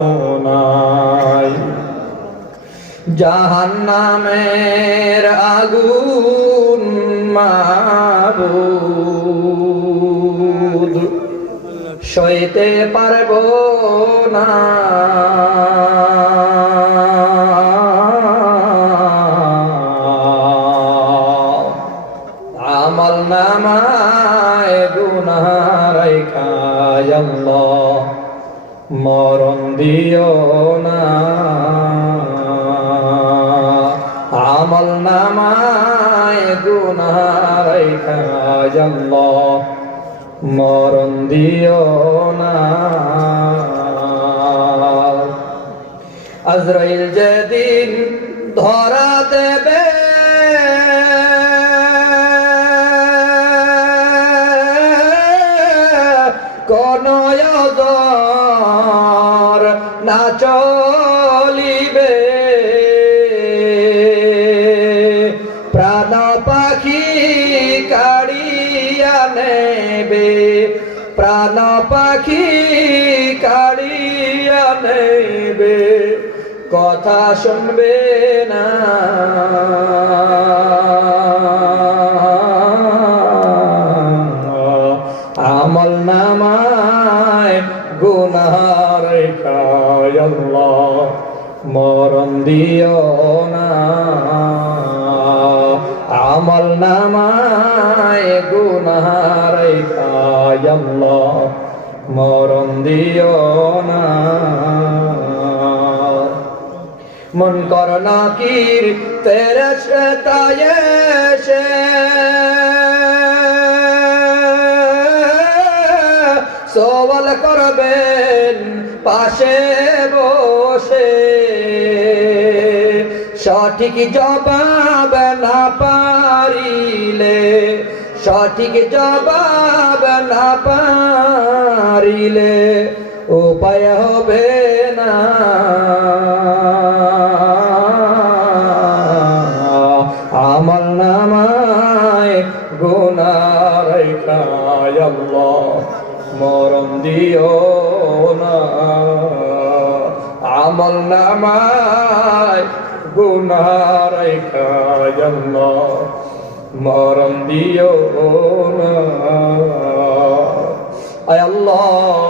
নাই জাহান্নামের আগুন মাবুদ সইতে পারব না আমল নামায় গুনাহ রাইখা আল্লাহ মরণ দিও না আমল নামায় গুনাহ রাইখা আল্লাহ মরণ দিও না আজরাইল যেদিন ধরা দেবে কোন ওজর না চলিবে প্রাণ পাখি কাড়িয়া নেবে প্রাণ পাখি কাড়িয়া নেবে কথা শুনবে না আমল নামায় গুনাহ রাইখা আল্লাহ মরণ দিও না আমল নামায় গুনাহ রাইখা আল্লাহ মরণ দিও না মুনকার নাকির ফেরেশতায় এসে সওয়াল করবেন পাশে বসে সঠিক জবাব না পারিলে সঠিক জবাব না পারিলে উপায় হবে না আমল নামায় গুনাহ রাইখা আল্লাহ মরণ দিও না আমল নামায় গুনাহ রাইখা আল্লাহ মরণ দিও না আয় আল্লাহ